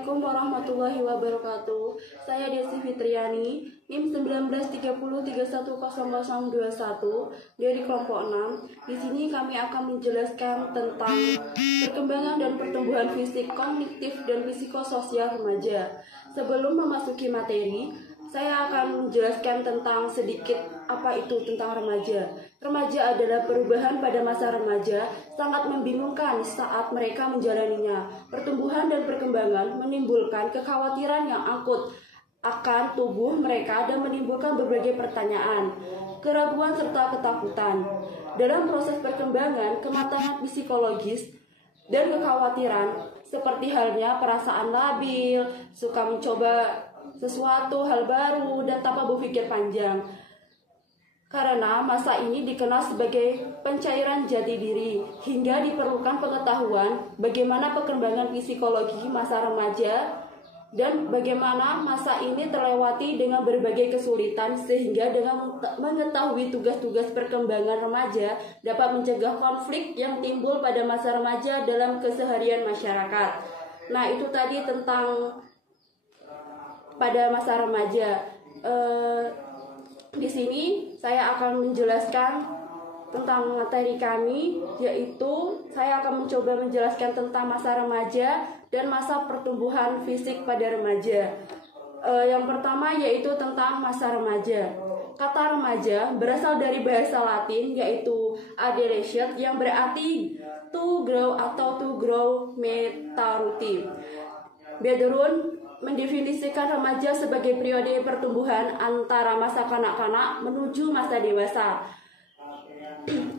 Assalamualaikum warahmatullahi wabarakatuh. Saya Desi Fitriani, NIM 1930310021 dari kelompok 6. Di sini kami akan menjelaskan tentang perkembangan dan pertumbuhan fisik, kognitif, dan psikososial remaja. Sebelum memasuki materi, saya akan menjelaskan tentang sedikit apa itu tentang remaja. Remaja adalah perubahan pada masa remaja, sangat membingungkan saat mereka menjalaninya. Pertumbuhan dan perkembangan menimbulkan kekhawatiran yang akut akan tubuh mereka dan menimbulkan berbagai pertanyaan, keraguan serta ketakutan. Dalam proses perkembangan, kematangan psikologis dan kekhawatiran seperti halnya perasaan labil, suka mencoba sesuatu hal baru dan tanpa berpikir panjang. Karena masa ini dikenal sebagai pencairan jati diri, hingga diperlukan pengetahuan bagaimana perkembangan psikologi masa remaja dan bagaimana masa ini terlewati dengan berbagai kesulitan, sehingga dengan mengetahui tugas-tugas perkembangan remaja dapat mencegah konflik yang timbul pada masa remaja dalam keseharian masyarakat. Nah, itu tadi tentang pada masa remaja. Di sini saya akan menjelaskan tentang materi kami, yaitu saya akan mencoba menjelaskan tentang masa remaja dan masa pertumbuhan fisik pada remaja. Yang pertama yaitu tentang masa remaja. Kata remaja berasal dari bahasa Latin yaitu adolescent, yang berarti to grow atau to grow maturity. Bedurun mendefinisikan remaja sebagai periode pertumbuhan antara masa kanak-kanak menuju masa dewasa.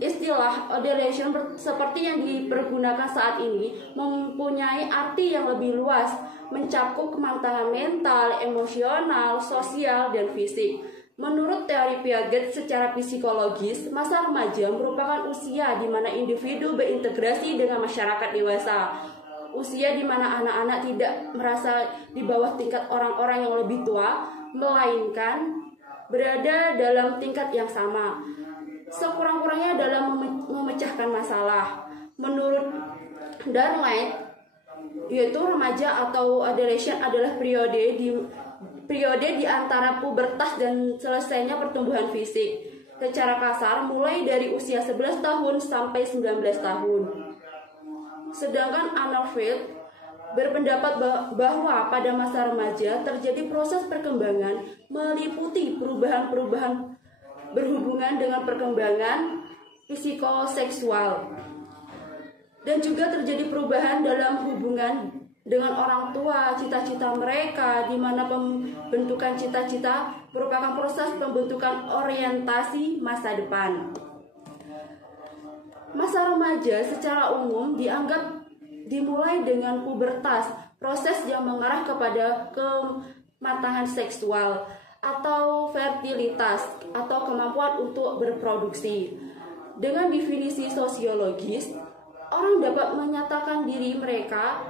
Istilah adolescent seperti yang dipergunakan saat ini mempunyai arti yang lebih luas, mencakup kematangan mental, emosional, sosial, dan fisik. Menurut teori Piaget secara psikologis, masa remaja merupakan usia di mana individu berintegrasi dengan masyarakat dewasa. Usia di mana anak-anak tidak merasa di bawah tingkat orang-orang yang lebih tua, melainkan berada dalam tingkat yang sama, sekurang-kurangnya dalam memecahkan masalah. Menurut Darnley, yaitu remaja atau adolescent adalah periode di antara pubertas dan selesainya pertumbuhan fisik. Secara kasar, mulai dari usia 11 tahun sampai 19 tahun. Sedangkan Arnold berpendapat bahwa pada masa remaja terjadi proses perkembangan meliputi perubahan-perubahan berhubungan dengan perkembangan psikoseksual, dan juga terjadi perubahan dalam hubungan dengan orang tua, cita-cita mereka, di mana pembentukan cita-cita merupakan proses pembentukan orientasi masa depan. Masa remaja secara umum dianggap dimulai dengan pubertas, proses yang mengarah kepada kematangan seksual atau fertilitas atau kemampuan untuk berproduksi. Dengan definisi sosiologis, orang dapat menyatakan diri mereka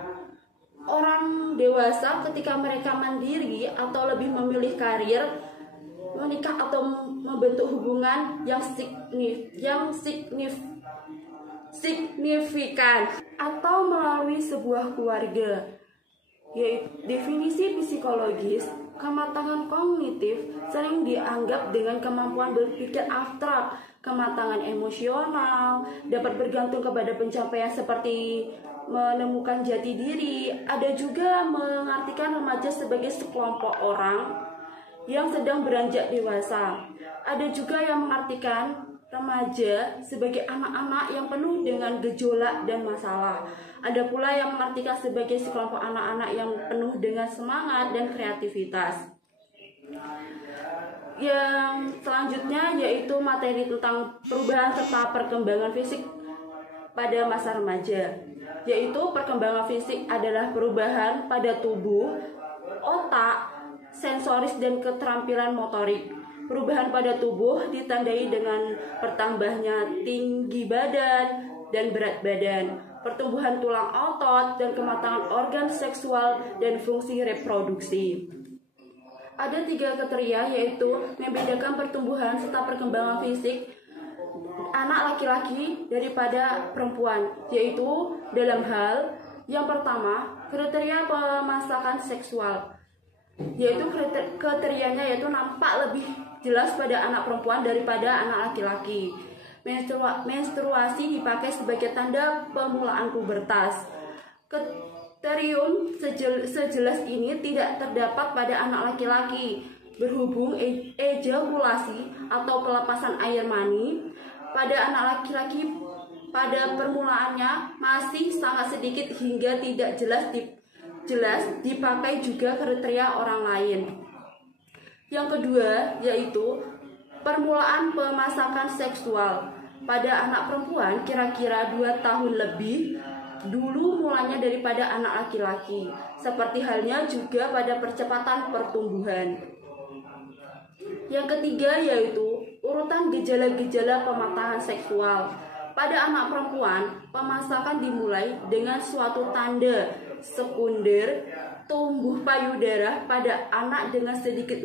orang dewasa ketika mereka mandiri atau lebih memilih karir, menikah atau membentuk hubungan yang signifikan atau melalui sebuah keluarga. Yaitu definisi psikologis, kematangan kognitif sering dianggap dengan kemampuan berpikir abstrak. Kematangan emosional dapat bergantung kepada pencapaian seperti menemukan jati diri. Ada juga mengartikan remaja sebagai sekelompok orang yang sedang beranjak dewasa. Ada juga yang mengartikan remaja sebagai anak-anak yang penuh dengan gejolak dan masalah. Ada pula yang mengartikan sebagai sekelompok anak-anak yang penuh dengan semangat dan kreativitas. Yang selanjutnya yaitu materi tentang perubahan serta perkembangan fisik pada masa remaja. Yaitu perkembangan fisik adalah perubahan pada tubuh, otak, sensoris, dan keterampilan motorik. Perubahan pada tubuh ditandai dengan bertambahnya tinggi badan dan berat badan, pertumbuhan tulang otot, dan kematangan organ seksual dan fungsi reproduksi. Ada 3 kriteria yaitu membedakan pertumbuhan serta perkembangan fisik anak laki-laki daripada perempuan, yaitu dalam hal Yang pertama, kriteria pemasakan seksual, yaitu kriterianya yaitu nampak lebih jelas pada anak perempuan daripada anak laki-laki. Menstruasi dipakai sebagai tanda pemulaan pubertas. Kriterium sejelas ini tidak terdapat pada anak laki-laki. Berhubung ejakulasi atau pelepasan air mani pada anak laki-laki pada permulaannya masih sangat sedikit hingga tidak jelas dipakai juga kriteria orang lain. Yang kedua yaitu permulaan pemasakan seksual. Pada anak perempuan kira-kira 2 tahun lebih dulu mulanya daripada anak laki-laki. Seperti halnya juga pada percepatan pertumbuhan. Yang ketiga yaitu urutan gejala-gejala pematangan seksual. Pada anak perempuan, pemasakan dimulai dengan suatu tanda sekunder tumbuh payudara pada anak dengan sedikit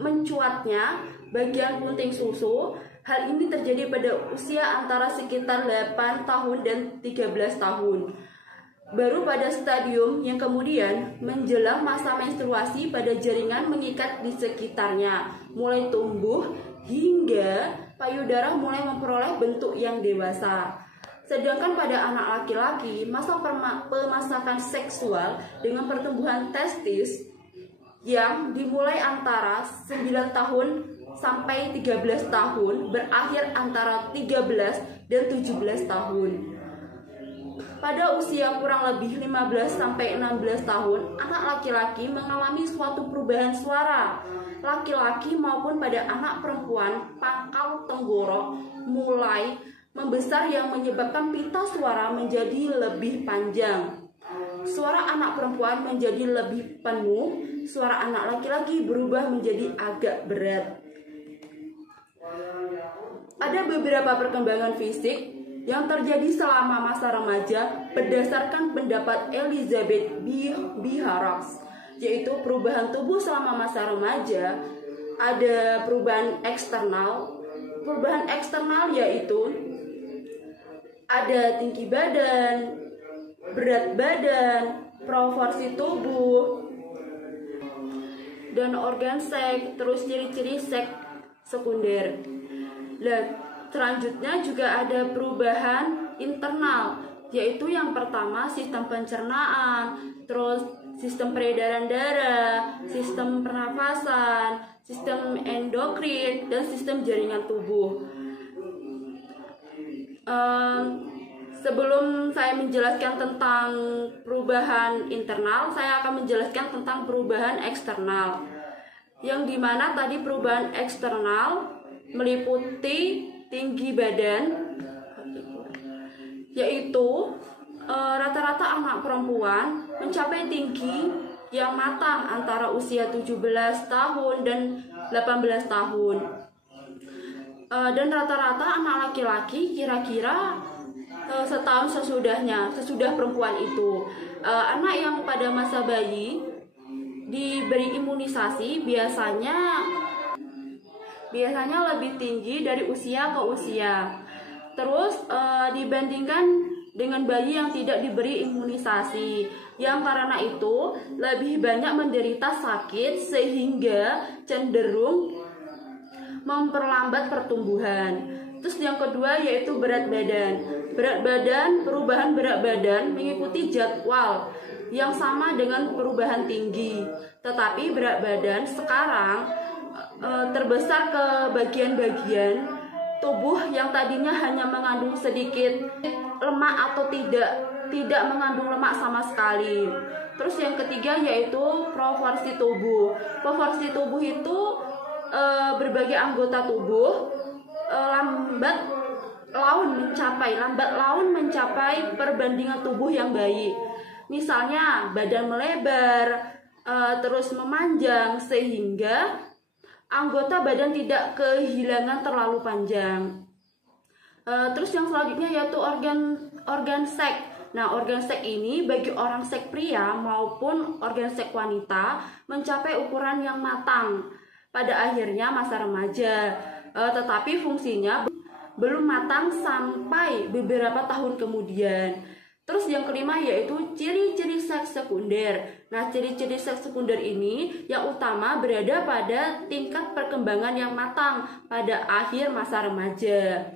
mencuatnya bagian punting susu. Hal ini terjadi pada usia antara sekitar 8 tahun dan 13 tahun. Baru pada stadium yang kemudian menjelang masa menstruasi pada jaringan mengikat di sekitarnya mulai tumbuh hingga payudara mulai memperoleh bentuk yang dewasa. Sedangkan pada anak laki-laki, masa pemasakan seksual dengan pertumbuhan testis yang dimulai antara 9 tahun sampai 13 tahun berakhir antara 13 dan 17 tahun. Pada usia kurang lebih 15 sampai 16 tahun, anak laki-laki mengalami suatu perubahan suara. Laki-laki maupun pada anak perempuan, pangkal tenggorok mulai membesar yang menyebabkan pita suara menjadi lebih panjang. Suara anak perempuan menjadi lebih penuh, suara anak laki-laki berubah menjadi agak berat. Ada beberapa perkembangan fisik yang terjadi selama masa remaja berdasarkan pendapat Elizabeth B. Horrocks, yaitu perubahan tubuh selama masa remaja. Ada perubahan eksternal. Perubahan eksternal yaitu ada tinggi badan, berat badan, proporsi tubuh, dan organ seks, terus ciri-ciri seks sekunder. Selanjutnya juga ada perubahan internal, yaitu yang pertama sistem pencernaan, terus sistem peredaran darah, sistem pernafasan, sistem endokrin, dan sistem jaringan tubuh. Sebelum saya menjelaskan tentang perubahan internal, saya akan menjelaskan tentang perubahan eksternal, yang dimana tadi perubahan eksternal meliputi tinggi badan, yaitu rata-rata anak perempuan mencapai tinggi yang matang antara usia 17 tahun dan 18 tahun. Dan rata-rata anak laki-laki kira-kira setahun sesudah perempuan itu. Anak yang pada masa bayi diberi imunisasi biasanya lebih tinggi dari usia ke usia. Terus dibandingkan dengan bayi yang tidak diberi imunisasi, yang karena itu lebih banyak menderita sakit sehingga cenderung memperlambat pertumbuhan. Terus yang kedua yaitu berat badan. Perubahan berat badan mengikuti jadwal yang sama dengan perubahan tinggi. Tetapi berat badan sekarang terbesar ke bagian-bagian tubuh yang tadinya hanya mengandung sedikit lemak atau tidak mengandung lemak sama sekali. Terus yang ketiga yaitu proporsi tubuh. Proporsi tubuh itu berbagai anggota tubuh lambat laun mencapai perbandingan tubuh yang baik. Misalnya badan melebar, terus memanjang sehingga anggota badan tidak kehilangan terlalu panjang. Terus yang selanjutnya yaitu organ seks. Nah, organ seks ini bagi orang seks pria maupun organ seks wanita mencapai ukuran yang matang pada akhirnya masa remaja, tetapi fungsinya belum matang sampai beberapa tahun kemudian. Terus yang kelima yaitu ciri-ciri seks sekunder. Nah, ciri-ciri seks sekunder ini yang utama berada pada tingkat perkembangan yang matang pada akhir masa remaja.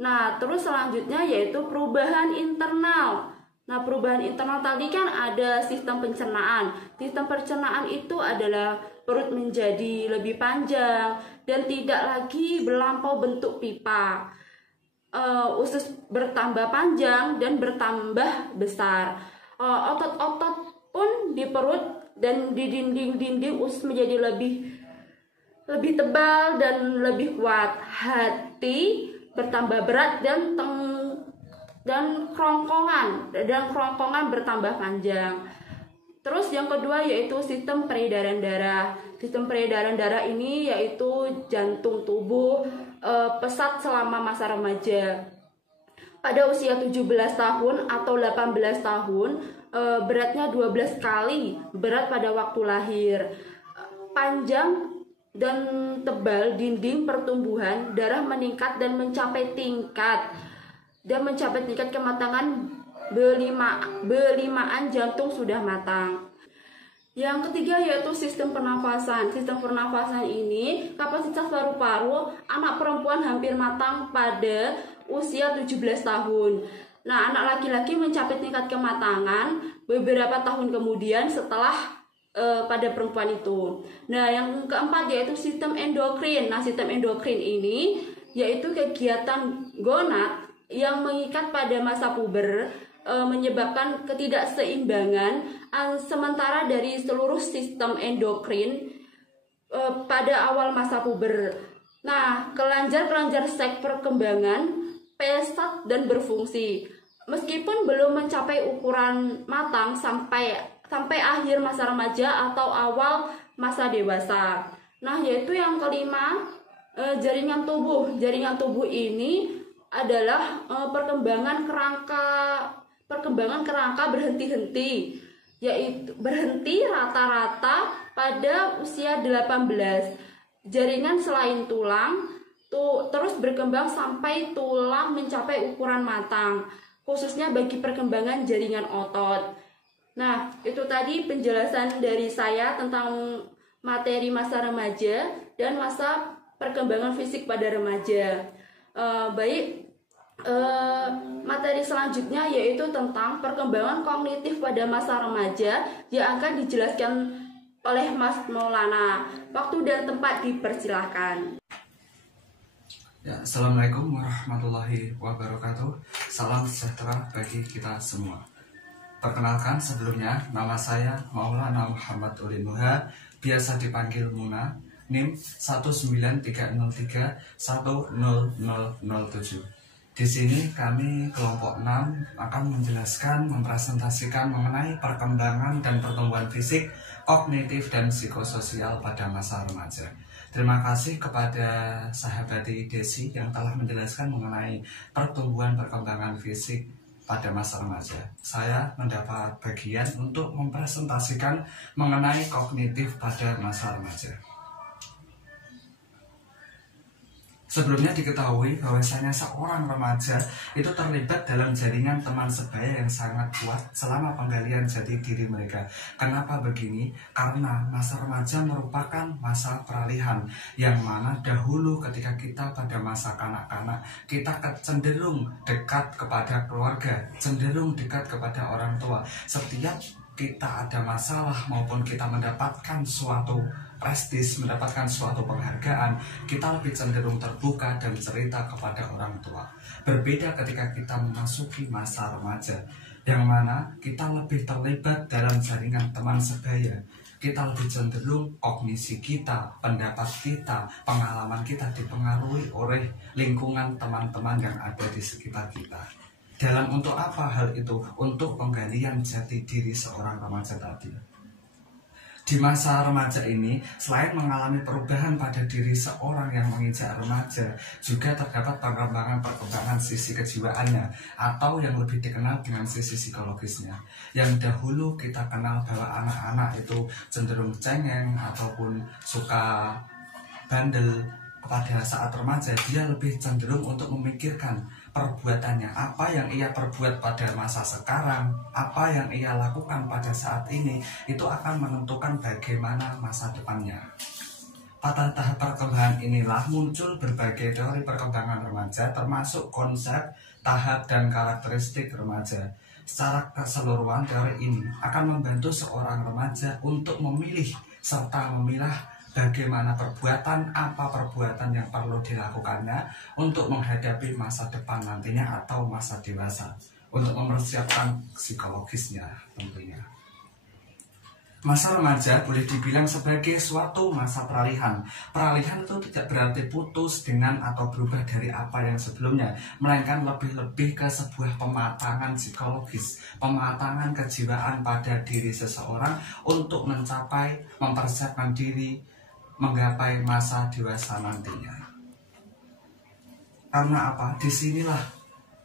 Nah, terus selanjutnya yaitu perubahan internal. Nah, perubahan internal tadi kan ada sistem pencernaan. Sistem pencernaan itu adalah perut menjadi lebih panjang dan tidak lagi berlampau bentuk pipa. Usus bertambah panjang dan bertambah besar. Otot-otot pun di perut dan di dinding-dinding usus menjadi lebih tebal dan lebih kuat. Hati bertambah berat dan kerongkongan bertambah panjang. Terus yang kedua yaitu sistem peredaran darah. Sistem peredaran darah ini yaitu jantung tubuh pesat selama masa remaja. Pada usia 17 tahun atau 18 tahun, beratnya 12 kali berat pada waktu lahir. Panjang dan tebal dinding pertumbuhan darah meningkat dan mencapai tingkat kematangan belimaan jantung sudah matang. Yang ketiga yaitu sistem pernafasan. Sistem pernafasan ini kapasitas paru-paru anak perempuan hampir matang pada usia 17 tahun. Nah, anak laki-laki mencapai tingkat kematangan beberapa tahun kemudian setelah pada perempuan itu. Nah, yang keempat yaitu sistem endokrin. Nah, sistem endokrin ini yaitu kegiatan gonad yang mengikat pada masa puber, menyebabkan ketidakseimbangan sementara dari seluruh sistem endokrin pada awal masa puber. Nah, kelenjar-kelenjar seks perkembangan pesat dan berfungsi. Meskipun belum mencapai ukuran matang sampai akhir masa remaja atau awal masa dewasa. Nah, yaitu yang kelima, jaringan tubuh. Jaringan tubuh ini adalah perkembangan kerangka berhenti-henti, yaitu berhenti rata-rata pada usia 18. Jaringan selain tulang terus berkembang sampai tulang mencapai ukuran matang, khususnya bagi perkembangan jaringan otot. Nah, itu tadi penjelasan dari saya tentang materi masa remaja dan masa perkembangan fisik pada remaja. Materi selanjutnya yaitu tentang perkembangan kognitif pada masa remaja yang akan dijelaskan oleh Mas Maulana. Waktu dan tempat dipersilahkan. Ya, Assalamualaikum warahmatullahi wabarakatuh. Salam sejahtera bagi kita semua. Perkenalkan sebelumnya, nama saya Maulana Muhammad Ulin Nuha, biasa dipanggil Muna, NIM 19303100007. Di sini kami kelompok 6 akan menjelaskan, mempresentasikan mengenai perkembangan dan pertumbuhan fisik, kognitif, dan psikososial pada masa remaja. Terima kasih kepada sahabati Desi yang telah menjelaskan mengenai pertumbuhan perkembangan fisik pada masa remaja. Saya mendapat bagian untuk mempresentasikan mengenai kognitif pada masa remaja. Sebelumnya diketahui bahwasanya seorang remaja itu terlibat dalam jaringan teman sebaya yang sangat kuat selama penggalian jati diri mereka. Kenapa begini? Karena masa remaja merupakan masa peralihan, yang mana dahulu ketika kita pada masa kanak-kanak, kita cenderung dekat kepada keluarga, cenderung dekat kepada orang tua. Setiap kita ada masalah maupun kita mendapatkan suatu prestis, mendapatkan suatu penghargaan, kita lebih cenderung terbuka dan cerita kepada orang tua. Berbeda ketika kita memasuki masa remaja, yang mana kita lebih terlibat dalam jaringan teman sebaya. Kita lebih cenderung kognisi kita, pendapat kita, pengalaman kita dipengaruhi oleh lingkungan teman-teman yang ada di sekitar kita. Dalam untuk apa hal itu? Untuk penggalian jati diri seorang remaja tadi. Di masa remaja ini, selain mengalami perubahan pada diri seorang yang menginjak remaja, juga terdapat perkembangan sisi kejiwaannya, atau yang lebih dikenal dengan sisi psikologisnya. Yang dahulu kita kenal bahwa anak-anak itu cenderung cengeng ataupun suka bandel. Pada saat remaja, dia lebih cenderung untuk memikirkan perbuatannya, apa yang ia perbuat pada masa sekarang, apa yang ia lakukan pada saat ini, itu akan menentukan bagaimana masa depannya. Pada tahap perkembangan inilah muncul berbagai teori perkembangan remaja, termasuk konsep, tahap, dan karakteristik remaja. Secara keseluruhan, teori ini akan membantu seorang remaja untuk memilih serta memilah bagaimana apa perbuatan yang perlu dilakukannya untuk menghadapi masa depan nantinya atau masa dewasa, untuk mempersiapkan psikologisnya tentunya. Masa remaja boleh dibilang sebagai suatu masa peralihan. Peralihan itu tidak berarti putus dengan atau berubah dari apa yang sebelumnya, melainkan lebih-lebih ke sebuah pematangan psikologis, pematangan kejiwaan pada diri seseorang untuk mempersiapkan diri menggapai masa dewasa nantinya. Karena apa? Disinilah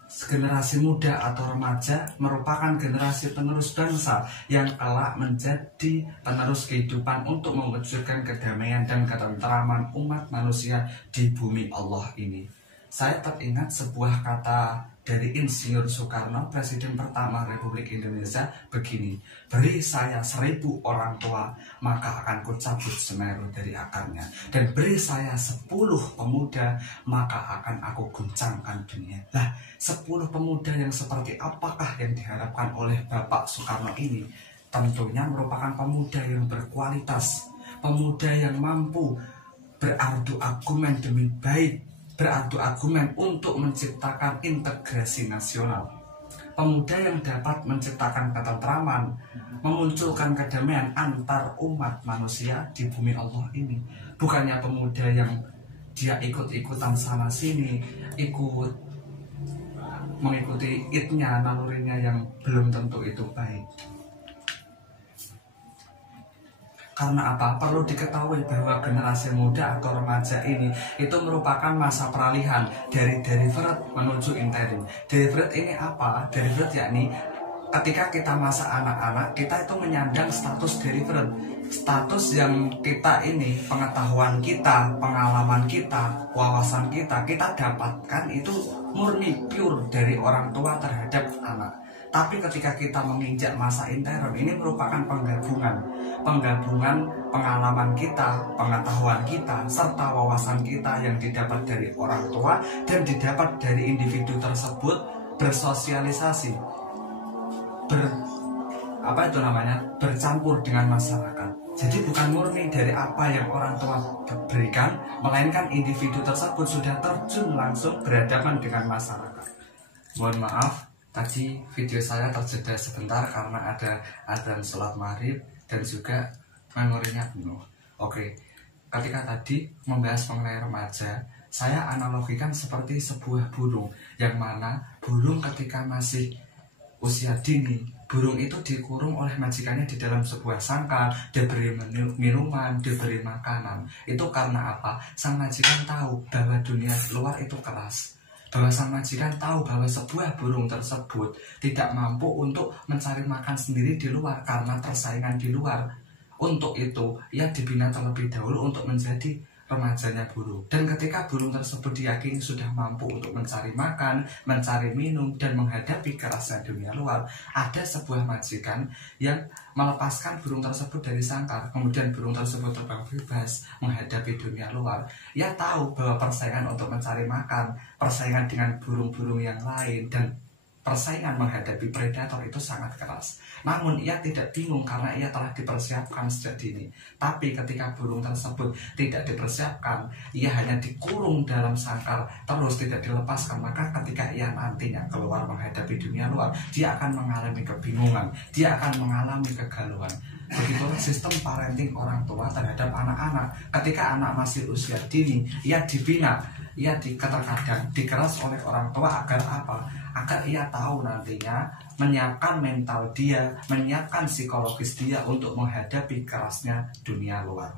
generasi muda atau remaja merupakan generasi penerus bangsa yang kelak menjadi penerus kehidupan untuk mewujudkan kedamaian dan ketentraman umat manusia di bumi Allah ini. Saya teringat sebuah kata dari Insinyur Soekarno, Presiden pertama Republik Indonesia, begini: beri saya 1000 orang tua, maka akan kucabut Semeru dari akarnya. Dan beri saya 10 pemuda, maka akan aku guncangkan dunia. Nah, 10 pemuda yang seperti apakah yang diharapkan oleh Bapak Soekarno ini? Tentunya merupakan pemuda yang berkualitas, pemuda yang mampu beradu argumen demi baik, beradu argumen untuk menciptakan integrasi nasional. Pemuda yang dapat menciptakan ketentraman, memunculkan kedamaian antar umat manusia di bumi Allah ini. Bukannya pemuda yang dia ikut-ikutan sana sini, mengikuti itnya, nalurinya yang belum tentu itu baik. Karena apa? Perlu diketahui bahwa generasi muda atau remaja ini itu merupakan masa peralihan dari derived menuju interim. Derived ini apa? Derived yakni ketika kita masa anak-anak, kita itu menyandang status derived. Status yang kita ini, pengetahuan kita, pengalaman kita, wawasan kita dapatkan itu murni pure dari orang tua terhadap anak. Tapi ketika kita menginjak masa interim, ini merupakan penggabungan pengalaman kita, pengetahuan kita, serta wawasan kita yang didapat dari orang tua dan didapat dari individu tersebut bersosialisasi, bercampur dengan masyarakat. Jadi bukan murni dari apa yang orang tua berikan, melainkan individu tersebut sudah terjun langsung berhadapan dengan masyarakat. Mohon maaf, tadi video saya terjeda sebentar karena ada adzan sholat maghrib dan juga memorinya penuh. Oke, ketika tadi membahas mengenai remaja, saya analogikan seperti sebuah burung, yang mana burung ketika masih usia dini, burung itu dikurung oleh majikannya di dalam sebuah sangkar, diberi minuman, diberi makanan. Itu karena apa? Sang majikan tahu bahwa dunia luar itu keras, bahwa sang majikan tahu bahwa sebuah burung tersebut tidak mampu untuk mencari makan sendiri di luar karena persaingan di luar. Untuk itu, ia dibina terlebih dahulu untuk menjadi remajanya burung. Dan ketika burung tersebut diyakini sudah mampu untuk mencari makan, mencari minum, dan menghadapi kerasnya dunia luar, ada sebuah majikan yang melepaskan burung tersebut dari sangkar. Kemudian burung tersebut terbang bebas menghadapi dunia luar. Ia tahu bahwa persaingan untuk mencari makan, persaingan dengan burung-burung yang lain, dan persaingan menghadapi predator itu sangat keras. Namun ia tidak bingung karena ia telah dipersiapkan sejak dini. Tapi ketika burung tersebut tidak dipersiapkan, ia hanya dikurung dalam sangkar, terus tidak dilepaskan, maka ketika ia nantinya keluar menghadapi dunia luar, dia akan mengalami kebingungan, dia akan mengalami kegalauan. Begitulah sistem parenting orang tua terhadap anak-anak. Ketika anak masih usia dini, ia dibina, ia terkadang dikeras oleh orang tua agar apa? Agar ia tahu nantinya menyiapkan mental dia, menyiapkan psikologis dia untuk menghadapi kerasnya dunia luar.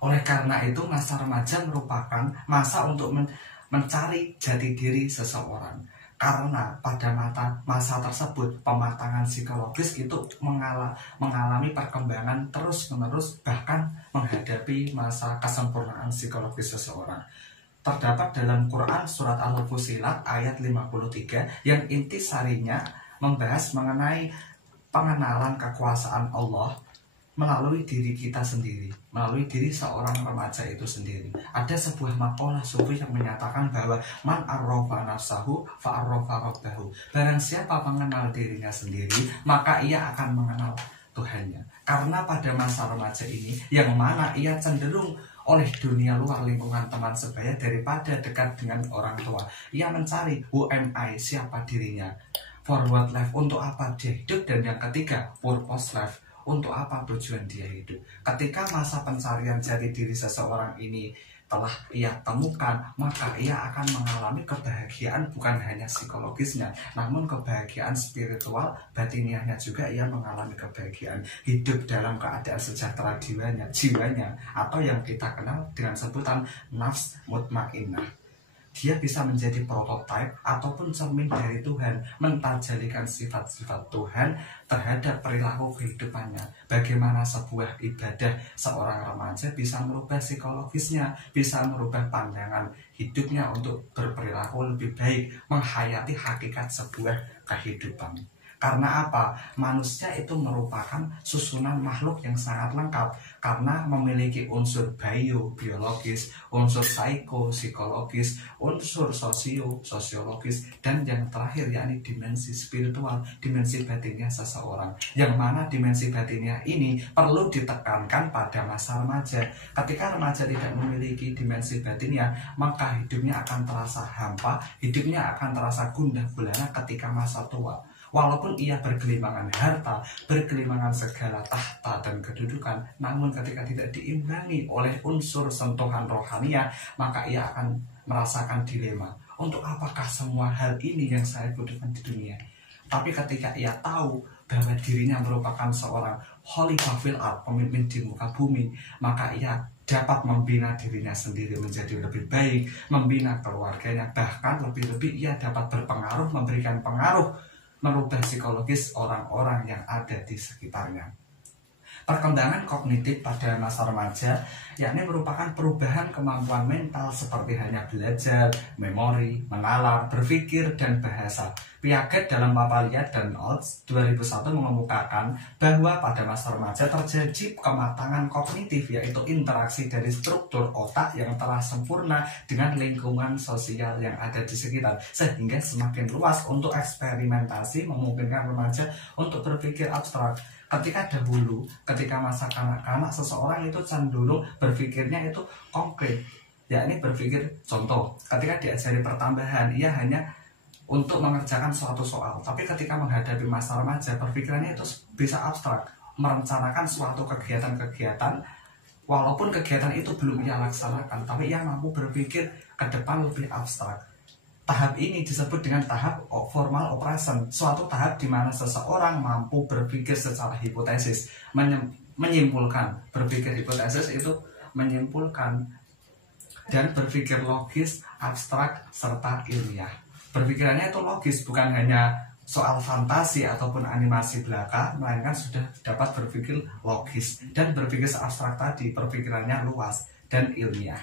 Oleh karena itu, masa remaja merupakan masa untuk mencari jati diri seseorang. Karena pada masa tersebut pematangan psikologis itu mengalami perkembangan terus-menerus, bahkan menghadapi masa kesempurnaan psikologis seseorang. terdapat dalam Quran surat Al-Fusilat ayat 53 yang intisarinya membahas mengenai pengenalan kekuasaan Allah melalui diri kita sendiri, melalui diri seorang remaja itu sendiri. Ada sebuah makalah sufi yang menyatakan bahwa man arrofa nafsahu fa arrofa rabbahu. Barang siapa mengenal dirinya sendiri, maka ia akan mengenal Tuhannya. Karena pada masa remaja ini, yang mana ia cenderung oleh dunia luar lingkungan teman sebaya daripada dekat dengan orang tua. Ia mencari who am I, siapa dirinya. Forward life, untuk apa dia hidup. Dan yang ketiga, purpose life, untuk apa tujuan dia hidup. Ketika masa pencarian jati diri seseorang ini telah ia temukan, maka ia akan mengalami kebahagiaan bukan hanya psikologisnya, namun kebahagiaan spiritual, batiniahnya juga ia mengalami kebahagiaan. Hidup dalam keadaan sejahtera jiwanya, atau yang kita kenal dengan sebutan nafs mutmainnah. Dia bisa menjadi prototipe ataupun cermin dari Tuhan, mentajalikan sifat-sifat Tuhan terhadap perilaku kehidupannya. Bagaimana sebuah ibadah seorang remaja bisa merubah psikologisnya, bisa merubah pandangan hidupnya untuk berperilaku lebih baik, menghayati hakikat sebuah kehidupan. Karena apa? Manusia itu merupakan susunan makhluk yang sangat lengkap karena memiliki unsur biologis, unsur psikologis, unsur sosiologis, dan yang terakhir yakni dimensi spiritual, dimensi batinnya seseorang. Yang mana dimensi batinnya ini perlu ditekankan pada masa remaja. Ketika remaja tidak memiliki dimensi batinnya, maka hidupnya akan terasa hampa, hidupnya akan terasa gundah gulana ketika masa tua. Walaupun ia bergelimangan harta, bergelimangan segala tahta dan kedudukan, namun ketika tidak diimbangi oleh unsur sentuhan rohania, maka ia akan merasakan dilema. Untuk apakah semua hal ini yang saya butuhkan di dunia? Tapi ketika ia tahu bahwa dirinya merupakan seorang khalifah fil ard, pemimpin di muka bumi, maka ia dapat membina dirinya sendiri menjadi lebih baik, membina keluarganya, bahkan lebih-lebih ia dapat berpengaruh, memberikan pengaruh, merubah psikologis orang-orang yang ada di sekitarnya. Perkembangan kognitif pada masa remaja yakni merupakan perubahan kemampuan mental seperti hanya belajar, memori, menalar, berpikir, dan bahasa. Piaget dalam Papalia dan Olds 2001 mengemukakan bahwa pada masa remaja terjadi kematangan kognitif, yaitu interaksi dari struktur otak yang telah sempurna dengan lingkungan sosial yang ada di sekitar, sehingga semakin luas untuk eksperimentasi, memungkinkan remaja untuk berpikir abstrak. Ketika dahulu, ketika masa kanak-kanak, seseorang itu cenderung berpikirnya itu konkret, yakni berpikir contoh. Ketika diajari pertambahan, ia hanya untuk mengerjakan suatu soal. Tapi ketika menghadapi masa remaja, berpikirannya itu bisa abstrak, merencanakan suatu kegiatan-kegiatan, walaupun kegiatan itu belum ia laksanakan, tapi ia mampu berpikir ke depan lebih abstrak. Tahap ini disebut dengan tahap formal operation, suatu tahap di mana seseorang mampu berpikir secara hipotesis, menyimpulkan. Berpikir hipotesis itu menyimpulkan, dan berpikir logis, abstrak, serta ilmiah. Berpikirannya itu logis, bukan hanya soal fantasi ataupun animasi belaka, melainkan sudah dapat berpikir logis. Dan berpikir abstrak tadi, berpikirannya luas dan ilmiah.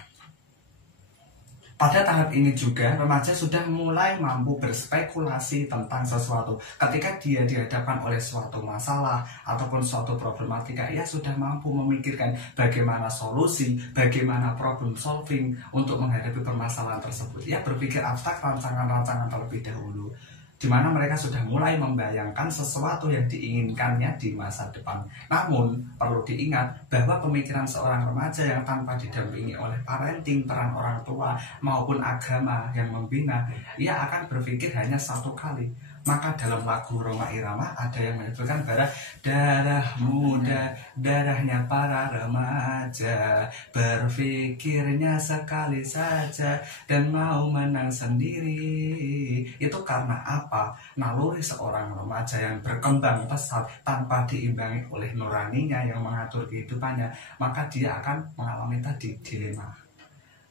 Pada tahap ini juga, remaja sudah mulai mampu berspekulasi tentang sesuatu. Ketika dia dihadapkan oleh suatu masalah ataupun suatu problematika, ia sudah mampu memikirkan bagaimana solusi, bagaimana problem solving untuk menghadapi permasalahan tersebut. Ia berpikir abstrak, rancangan-rancangan terlebih dahulu, di mana mereka sudah mulai membayangkan sesuatu yang diinginkannya di masa depan. Namun, perlu diingat bahwa pemikiran seorang remaja yang tanpa didampingi oleh parenting, peran orang tua, maupun agama yang membina, ia akan berpikir hanya satu kali. Maka dalam lagu Roma Irama ada yang menyebutkan bahwa darah muda, darahnya para remaja, berpikirnya sekali saja dan mau menang sendiri. Itu karena apa? Naluri seorang remaja yang berkembang pesat tanpa diimbangi oleh nuraninya yang mengatur kehidupannya, maka dia akan mengalami tadi dilema.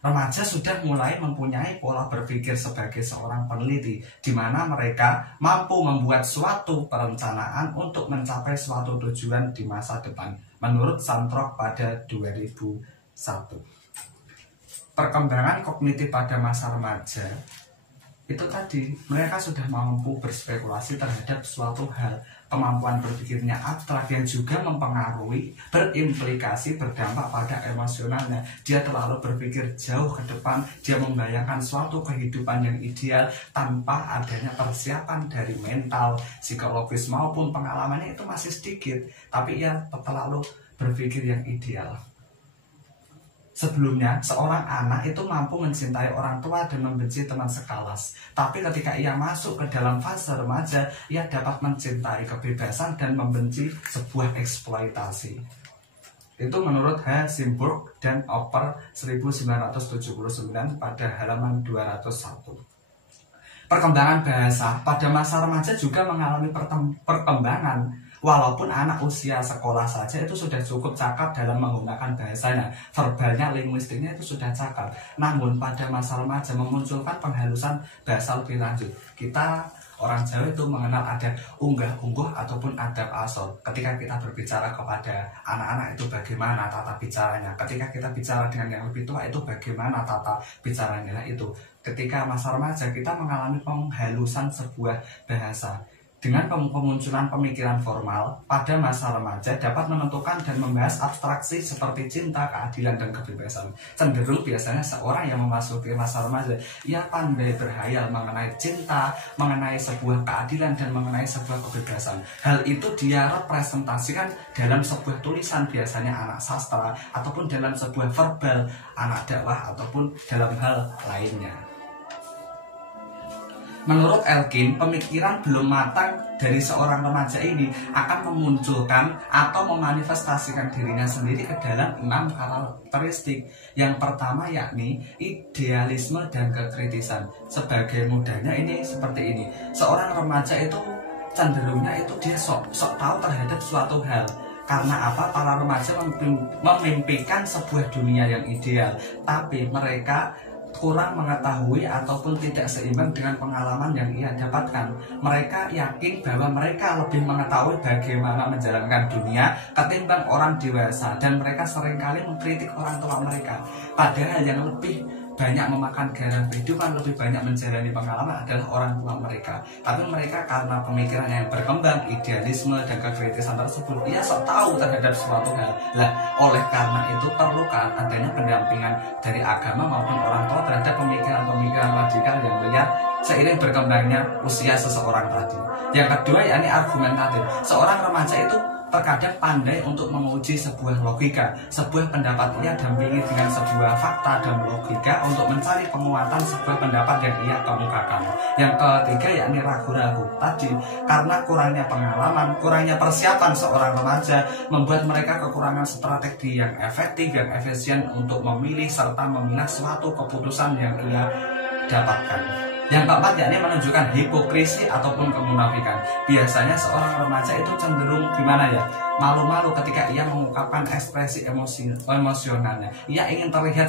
Remaja sudah mulai mempunyai pola berpikir sebagai seorang peneliti, di mana mereka mampu membuat suatu perencanaan untuk mencapai suatu tujuan di masa depan, menurut Santrok pada 2001. perkembangan kognitif pada masa remaja itu tadi mereka sudah mampu berspekulasi terhadap suatu hal, kemampuan berpikirnya abstrak yang juga mempengaruhi, berimplikasi, berdampak pada emosionalnya. Dia terlalu berpikir jauh ke depan, dia membayangkan suatu kehidupan yang ideal tanpa adanya persiapan dari mental, psikologis maupun pengalamannya itu masih sedikit, tapi ia terlalu berpikir yang ideal. Sebelumnya, seorang anak itu mampu mencintai orang tua dan membenci teman sekelas. Tapi ketika ia masuk ke dalam fase remaja, ia dapat mencintai kebebasan dan membenci sebuah eksploitasi. Itu menurut Simburg dan Opper 1979 pada halaman 201. Perkembangan bahasa pada masa remaja juga mengalami perkembangan. Walaupun anak usia sekolah saja itu sudah cukup cakap dalam menggunakan bahasanya, verbalnya, linguistiknya itu sudah cakap. Namun pada masa remaja memunculkan penghalusan bahasa lebih lanjut. Kita orang Jawa itu mengenal ada unggah-ungguh ataupun adab asal. Ketika kita berbicara kepada anak-anak itu bagaimana tata bicaranya. Ketika kita bicara dengan yang lebih tua itu bagaimana tata bicaranya. Itu ketika masa remaja kita mengalami penghalusan sebuah bahasa. Dengan pemunculan pemikiran formal pada masa remaja dapat menentukan dan membahas abstraksi seperti cinta, keadilan, dan kebebasan. Cenderung biasanya seorang yang memasuki masa remaja, ia pandai berhayal mengenai cinta, mengenai sebuah keadilan, dan mengenai sebuah kebebasan. Hal itu dia representasikan dalam sebuah tulisan, biasanya anak sastra, ataupun dalam sebuah verbal, anak dakwah, ataupun dalam hal lainnya. Menurut Elkin, pemikiran belum matang dari seorang remaja ini akan memunculkan atau memanifestasikan dirinya sendiri ke dalam 6 karakteristik. Yang pertama yakni idealisme dan kekritisan. Sebagai mudahnya ini seperti ini. Seorang remaja itu cenderungnya itu dia sok tahu terhadap suatu hal. Karena apa? Para remaja memimpikan sebuah dunia yang ideal, tapi mereka kurang mengetahui ataupun tidak seimbang dengan pengalaman yang ia dapatkan. Mereka yakin bahwa mereka lebih mengetahui bagaimana menjalankan dunia ketimbang orang dewasa, dan mereka seringkali mengkritik orang tua mereka. Padahal yang lebih banyak memakan garam kehidupan, lebih banyak menjalani pengalaman adalah orang tua mereka. Tapi mereka karena pemikiran yang berkembang, idealisme dan kekritisan tersebut, ia sok tahu terhadap suatu hal. Lah, oleh karena itu perlu adanya pendampingan dari agama maupun orang tua terhadap pemikiran-pemikiran radikal yang liar seiring berkembangnya usia seseorang tadi. Yang kedua yakni argumentatif. Seorang remaja itu terkadang pandai untuk menguji sebuah logika, sebuah pendapat ia dampingi dengan sebuah fakta dan logika untuk mencari penguatan sebuah pendapat yang ia kemukakan. Yang ketiga yakni ragu-ragu. Tadi karena kurangnya pengalaman, kurangnya persiapan seorang remaja membuat mereka kekurangan strategi yang efektif, yang efisien untuk memilih serta memilah suatu keputusan yang ia dapatkan. Yang keempat yakni menunjukkan hipokrisi ataupun kemunafikan. Biasanya seorang remaja itu cenderung gimana ya? Malu-malu ketika ia mengungkapkan ekspresi emosionalnya. Ia ingin terlihat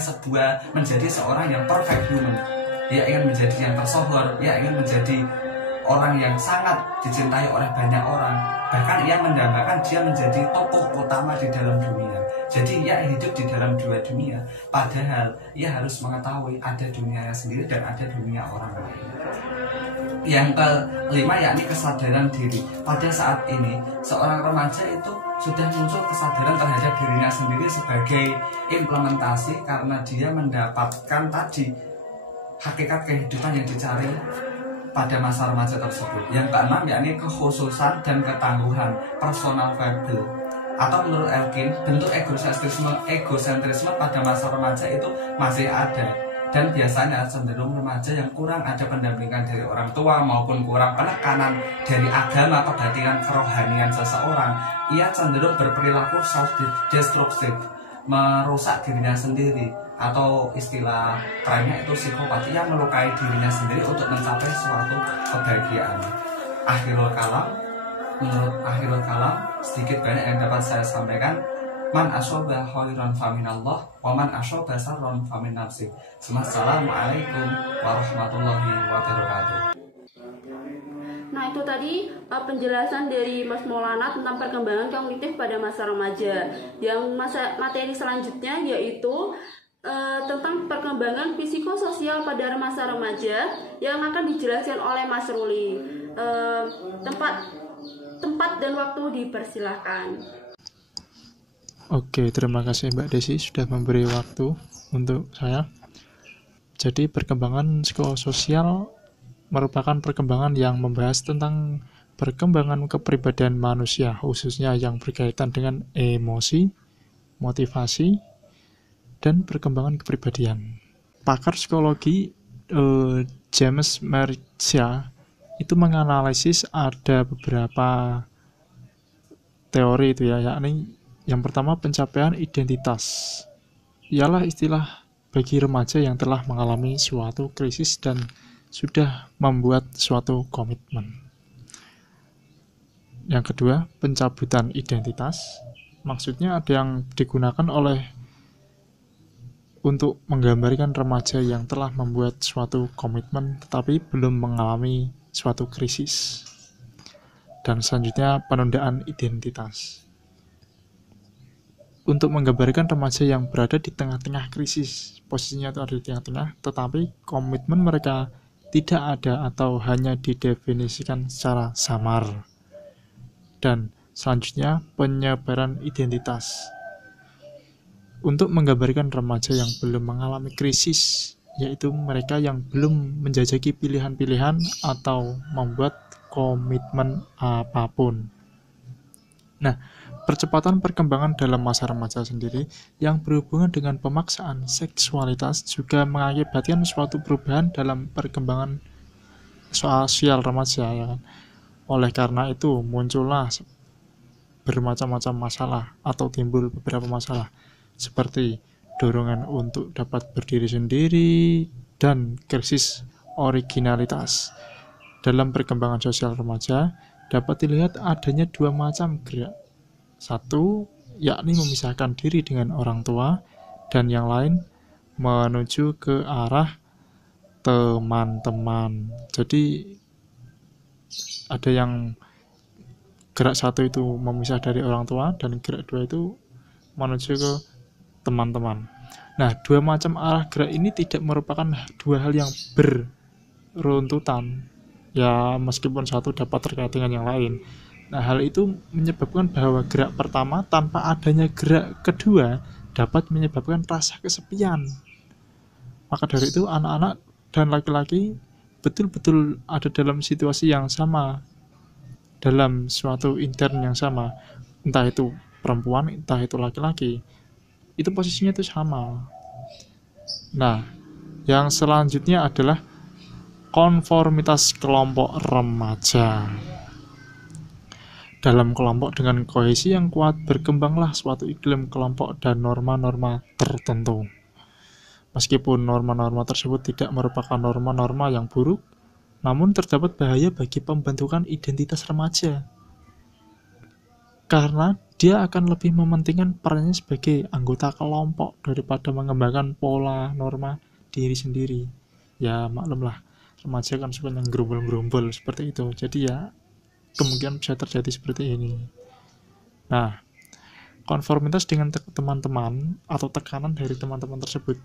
menjadi seorang yang perfect human. Ia ingin menjadi yang tersohor, ia ingin menjadi orang yang sangat dicintai oleh banyak orang. Bahkan ia mendambakan dia menjadi tokoh utama di dalam dunia. Jadi ia hidup di dalam dua dunia. Padahal ia harus mengetahui ada dunianya sendiri dan ada dunia orang lain. Yang kelima yakni kesadaran diri. Pada saat ini seorang remaja itu sudah muncul kesadaran terhadap dirinya sendiri sebagai implementasi karena dia mendapatkan tadi hakikat kehidupan yang dicari pada masa remaja tersebut. Yang keenam yakni kekhususan dan ketangguhan, personal fable. Atau menurut Elkin, bentuk egosentrisme pada masa remaja itu masih ada, dan biasanya cenderung remaja yang kurang ada pendampingan dari orang tua maupun kurang penekanan dari agama, kebatinan, kerohanian seseorang. Ia cenderung berperilaku self-destructive, merusak dirinya sendiri, atau istilah kerennya itu psikopat. Ia melukai dirinya sendiri untuk mencapai suatu kebahagiaan. Menurut akhirul kalam, sedikit banyak yang dapat saya sampaikan. Man asoba khairan faminallah, wa man asoba sarran famin nafsih. Assalamualaikum warahmatullahi wabarakatuh. Nah, itu tadi penjelasan dari Mas Maulana tentang perkembangan kognitif pada masa remaja. Yang materi selanjutnya yaitu tentang perkembangan psikososial pada masa remaja yang akan dijelaskan oleh Mas Ruli. Tempat dan waktu dipersilahkan. Oke, terima kasih Mbak Desi sudah memberi waktu untuk saya. Jadi perkembangan psikososial merupakan perkembangan yang membahas tentang perkembangan kepribadian manusia, khususnya yang berkaitan dengan emosi, motivasi, dan perkembangan kepribadian. Pakar psikologi James Mercia itu menganalisis ada beberapa teori itu ya, yakni yang pertama pencapaian identitas. Ialah istilah bagi remaja yang telah mengalami suatu krisis dan sudah membuat suatu komitmen. Yang kedua, pencabutan identitas. Maksudnya ada yang digunakan untuk menggambarkan remaja yang telah membuat suatu komitmen tetapi belum mengalami suatu krisis. Dan selanjutnya penundaan identitas. Untuk menggambarkan remaja yang berada di tengah-tengah krisis, posisinya itu ada di tengah-tengah, tetapi komitmen mereka tidak ada atau hanya didefinisikan secara samar. Dan selanjutnya penyebaran identitas. Untuk menggambarkan remaja yang belum mengalami krisis, yaitu mereka yang belum menjajaki pilihan-pilihan atau membuat komitmen apapun. Nah, percepatan perkembangan dalam masa remaja sendiri yang berhubungan dengan pemaksaan seksualitas juga mengakibatkan suatu perubahan dalam perkembangan sosial remaja, ya kan? Oleh karena itu muncullah bermacam-macam masalah atau timbul beberapa masalah seperti dorongan untuk dapat berdiri sendiri dan krisis originalitas. Dalam perkembangan sosial remaja dapat dilihat adanya dua macam gerak. Satu, yakni memisahkan diri dengan orang tua, dan yang lain menuju ke arah teman-teman. Jadi ada yang gerak satu itu memisah dari orang tua, dan gerak dua itu menuju ke teman-teman. Nah, dua macam arah gerak ini tidak merupakan dua hal yang beruntutan. Ya, meskipun satu dapat terkait dengan yang lain. Nah, hal itu menyebabkan bahwa gerak pertama tanpa adanya gerak kedua dapat menyebabkan rasa kesepian. Maka dari itu, anak-anak dan laki-laki betul-betul ada dalam situasi yang sama, dalam suatu intern yang sama, entah itu perempuan, entah itu laki-laki, itu posisinya itu sama. Nah, yang selanjutnya adalah konformitas kelompok remaja. Dalam kelompok dengan kohesi yang kuat, berkembanglah suatu iklim kelompok dan norma-norma tertentu. Meskipun norma-norma tersebut tidak merupakan norma-norma yang buruk, namun terdapat bahaya bagi pembentukan identitas remaja. Karena dia akan lebih mementingkan perannya sebagai anggota kelompok daripada mengembangkan pola norma diri sendiri. Ya maklumlah, remaja kan suka yang gerombol-gerombol seperti itu. Jadi ya kemungkinan bisa terjadi seperti ini. Nah, konformitas dengan teman-teman atau tekanan dari teman-teman tersebut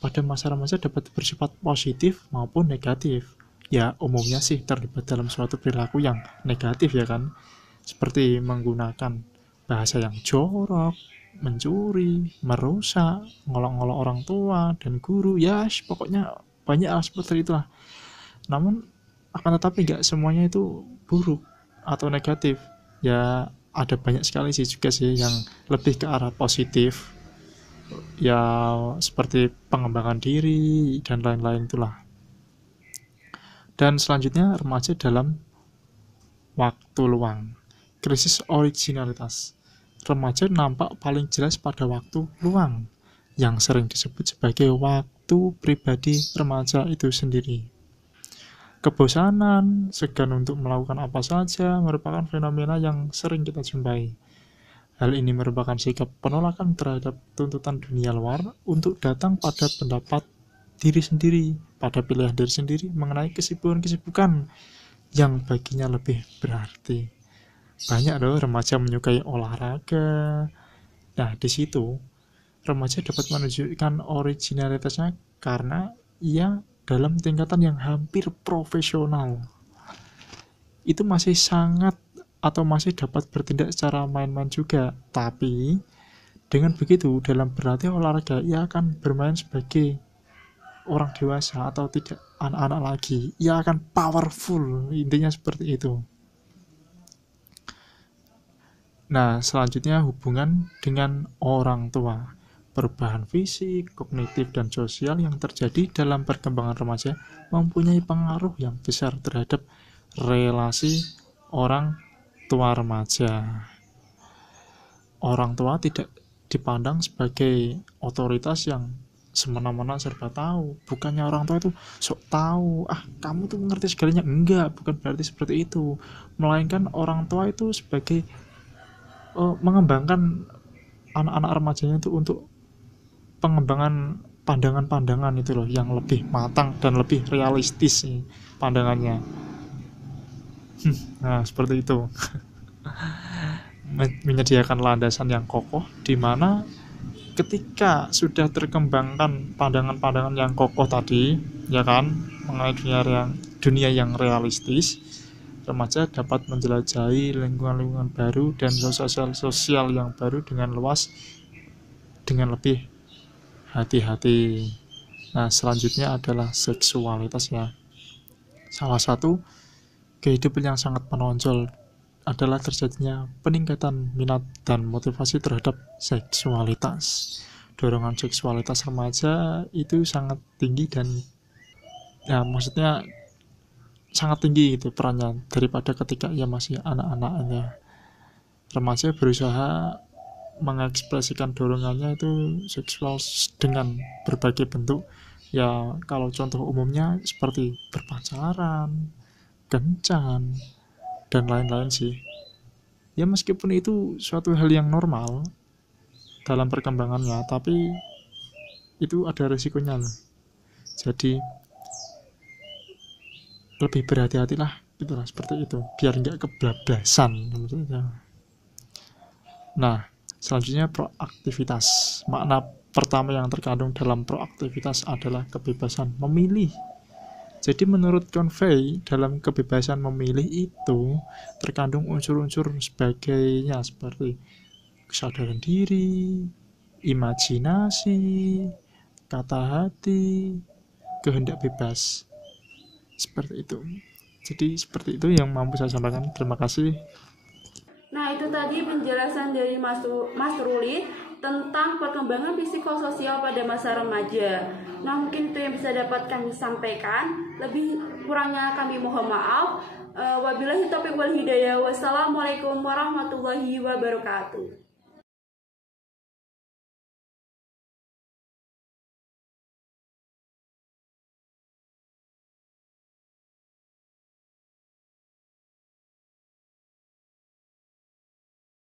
pada masa remaja dapat bersifat positif maupun negatif. Ya, umumnya sih terlibat dalam suatu perilaku yang negatif ya kan. Seperti menggunakan bahasa yang jorok, mencuri, merusak, ngolok-ngolok orang tua dan guru. Ya, pokoknya banyak hal seperti itulah. Namun akan tetapi nggak semuanya itu buruk atau negatif. Ya ada banyak sekali sih juga sih yang lebih ke arah positif. Ya seperti pengembangan diri dan lain-lain itulah. Dan selanjutnya remaja dalam waktu luang. Krisis originalitas. Remaja nampak paling jelas pada waktu luang yang sering disebut sebagai waktu pribadi remaja itu sendiri. Kebosanan, segan untuk melakukan apa saja merupakan fenomena yang sering kita jumpai. Hal ini merupakan sikap penolakan terhadap tuntutan dunia luar untuk datang pada pendapat diri sendiri, pada pilihan diri sendiri mengenai kesibukan-kesibukan yang baginya lebih berarti. Banyak loh remaja menyukai olahraga. Nah, di situ remaja dapat menunjukkan originalitasnya karena ia dalam tingkatan yang hampir profesional. Itu masih sangat atau masih dapat bertindak secara main-main juga. Tapi dengan begitu, dalam berlatih olahraga ia akan bermain sebagai orang dewasa atau tidak anak-anak lagi. Ia akan powerful, intinya seperti itu. Nah, selanjutnya hubungan dengan orang tua. Perubahan fisik, kognitif, dan sosial yang terjadi dalam perkembangan remaja mempunyai pengaruh yang besar terhadap relasi orang tua remaja. Orang tua tidak dipandang sebagai otoritas yang semena-mena serba tahu. Bukannya orang tua itu sok tahu, kamu tuh mengerti segalanya. Enggak, bukan berarti seperti itu. Melainkan orang tua itu sebagai mengembangkan anak-anak remajanya itu untuk pengembangan pandangan-pandangan itu loh, yang lebih matang dan lebih realistis nih pandangannya. Nah, seperti itu. Menyediakan landasan yang kokoh di mana ketika sudah terkembangkan pandangan-pandangan yang kokoh tadi, ya kan, mengenai dunia yang realistis, remaja dapat menjelajahi lingkungan-lingkungan baru dan sosial yang baru dengan luas, dengan lebih hati-hati. Nah, selanjutnya adalah seksualitas ya. Salah satu kehidupan yang sangat menonjol adalah terjadinya peningkatan minat dan motivasi terhadap seksualitas. Dorongan seksualitas remaja itu sangat tinggi dan maksudnya sangat tinggi itu perannya daripada ketika ia masih anak-anaknya. Remaja berusaha mengekspresikan dorongannya itu seksual dengan berbagai bentuk. Ya, kalau contoh umumnya seperti berpacaran, kencan, dan lain-lain sih. Ya, meskipun itu suatu hal yang normal dalam perkembangannya, tapi itu ada resikonya loh. Jadi lebih berhati-hatilah, itulah seperti itu, biar nggak kebablasan. Nah, selanjutnya proaktivitas. Makna pertama yang terkandung dalam proaktivitas adalah kebebasan memilih. Jadi menurut Convey, dalam kebebasan memilih itu terkandung unsur-unsur sebagainya seperti kesadaran diri, imajinasi, kata hati, kehendak bebas. Seperti itu. Jadi seperti itu yang mampu saya sampaikan. Terima kasih. Nah, itu tadi penjelasan dari Mas Ruli tentang perkembangan psikososial pada masa remaja. Nah, mungkin itu yang bisa dapat kami sampaikan. Lebih kurangnya kami mohon maaf. Wabillahi taufiq wal hidayah. Wassalamualaikum warahmatullahi wabarakatuh.